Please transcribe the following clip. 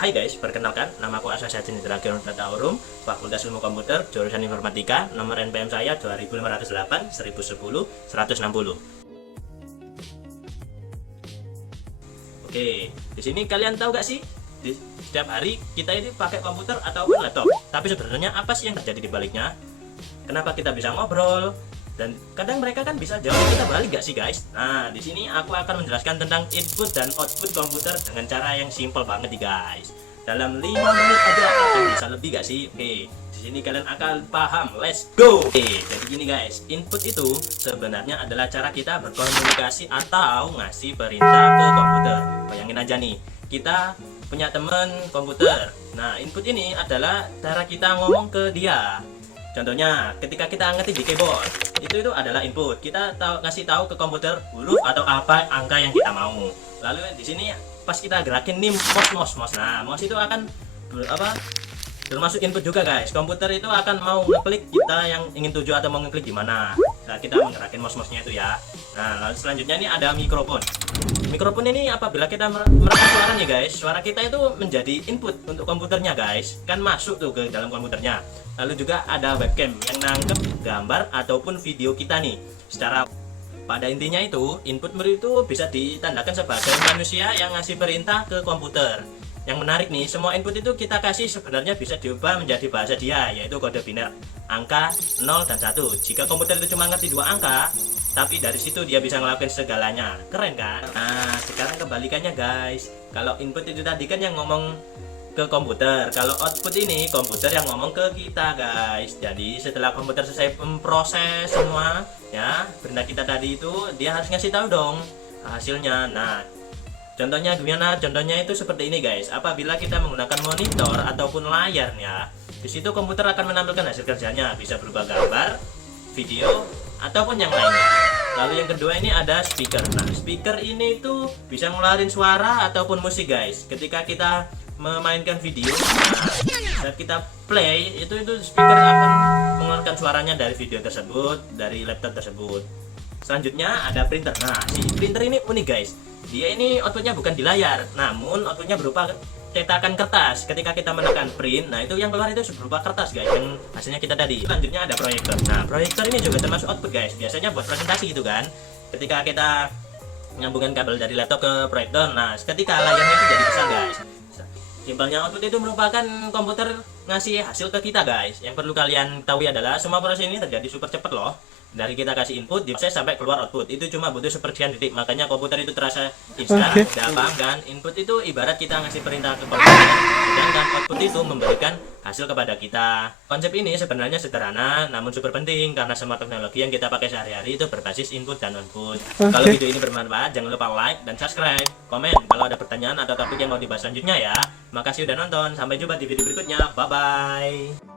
Hai guys, perkenalkan, nama aku Aswasyadin Hidragian Tadaurum, Fakultas Ilmu Komputer, jurusan Informatika, nomor NPM saya 2508 1010 160. Oke, di sini kalian tahu gak sih? Setiap hari kita ini pakai komputer ataupun laptop. Tapi sebenarnya apa sih yang terjadi di baliknya? Kenapa kita bisa ngobrol? Dan kadang mereka kan bisa jawab kita balik gak sih guys? Nah, di sini aku akan menjelaskan tentang input dan output komputer dengan cara yang simple banget nih guys. Dalam 5 menit aja atau bisa lebih gak sih? Oke, di sini kalian akan paham. Let's go. Oke, jadi gini guys, input itu sebenarnya adalah cara kita berkomunikasi atau ngasih perintah ke komputer. Bayangin aja nih, kita punya teman komputer. Nah, input ini adalah cara kita ngomong ke dia. Contohnya, ketika kita ngetik di keyboard, itu adalah input. Kita ngasih tahu ke komputer huruf atau apa angka yang kita mau. Lalu di sini pas kita gerakin nih mouse. Nah, mouse itu akan termasuk input juga guys. Komputer itu akan mau ngeklik kita yang ingin tuju atau mau ngeklik di mana. Nah, kita menggerakin mouse-nya itu ya. Nah, lalu selanjutnya ini ada mikrofon. Mikrofon ini apabila kita merekam suara nih guys, suara kita itu menjadi input untuk komputernya guys, kan masuk tuh ke dalam komputernya. Lalu juga ada webcam yang nangkep gambar ataupun video kita nih. Secara pada intinya itu input itu bisa ditandakan sebagai manusia yang ngasih perintah ke komputer. Yang menarik nih, semua input itu kita kasih sebenarnya bisa diubah menjadi bahasa dia, yaitu kode biner angka 0 dan 1. Jika komputer itu cuma ngerti 2 angka, tapi dari situ dia bisa ngelakuin segalanya. Keren kan? Nah, sekarang kebalikannya guys. Kalau input itu tadi kan yang ngomong ke komputer, kalau output ini komputer yang ngomong ke kita guys. Jadi setelah komputer selesai memproses semua ya benda kita tadi itu, dia harus ngasih tahu dong hasilnya. Nah, contohnya gimana? Contohnya itu seperti ini guys. Apabila kita menggunakan monitor ataupun layarnya, di situ komputer akan menampilkan hasil kerjanya, bisa berupa gambar, video, ataupun yang lainnya. Lalu yang kedua ini ada speaker. Nah, speaker ini tuh bisa ngeluarin suara ataupun musik guys. Ketika kita memainkan video, nah, saat kita play itu speaker akan mengeluarkan suaranya dari video tersebut, dari laptop tersebut. Selanjutnya ada printer. Nah, si printer ini unik guys. Dia ini outputnya bukan di layar, namun outputnya berupa cetakan kertas. Ketika kita menekan print, nah itu yang keluar itu berupa kertas guys, yang hasilnya kita tadi. Selanjutnya ada proyektor. Nah, proyektor ini juga termasuk output guys. Biasanya buat presentasi gitu kan. Ketika kita nyambungkan kabel dari laptop ke proyektor, nah ketika layarnya itu jadi besar guys. Simpelnya output itu merupakan komputer ngasih hasil ke kita guys. Yang perlu kalian tahu adalah semua proses ini terjadi super cepat loh. Dari kita kasih input, diproses sampai keluar output. Itu cuma butuh sepersekian detik. Makanya komputer itu terasa instan, gampang kan. Input itu ibarat kita ngasih perintah ke komputer, sedangkan output itu memberikan hasil kepada kita. Konsep ini sebenarnya sederhana, namun super penting karena semua teknologi yang kita pakai sehari-hari itu berbasis input dan output. Kalau video ini bermanfaat, jangan lupa like dan subscribe. Komen kalau ada pertanyaan atau topik yang mau dibahas selanjutnya ya. Makasih udah nonton. Sampai jumpa di video berikutnya. Bye bye.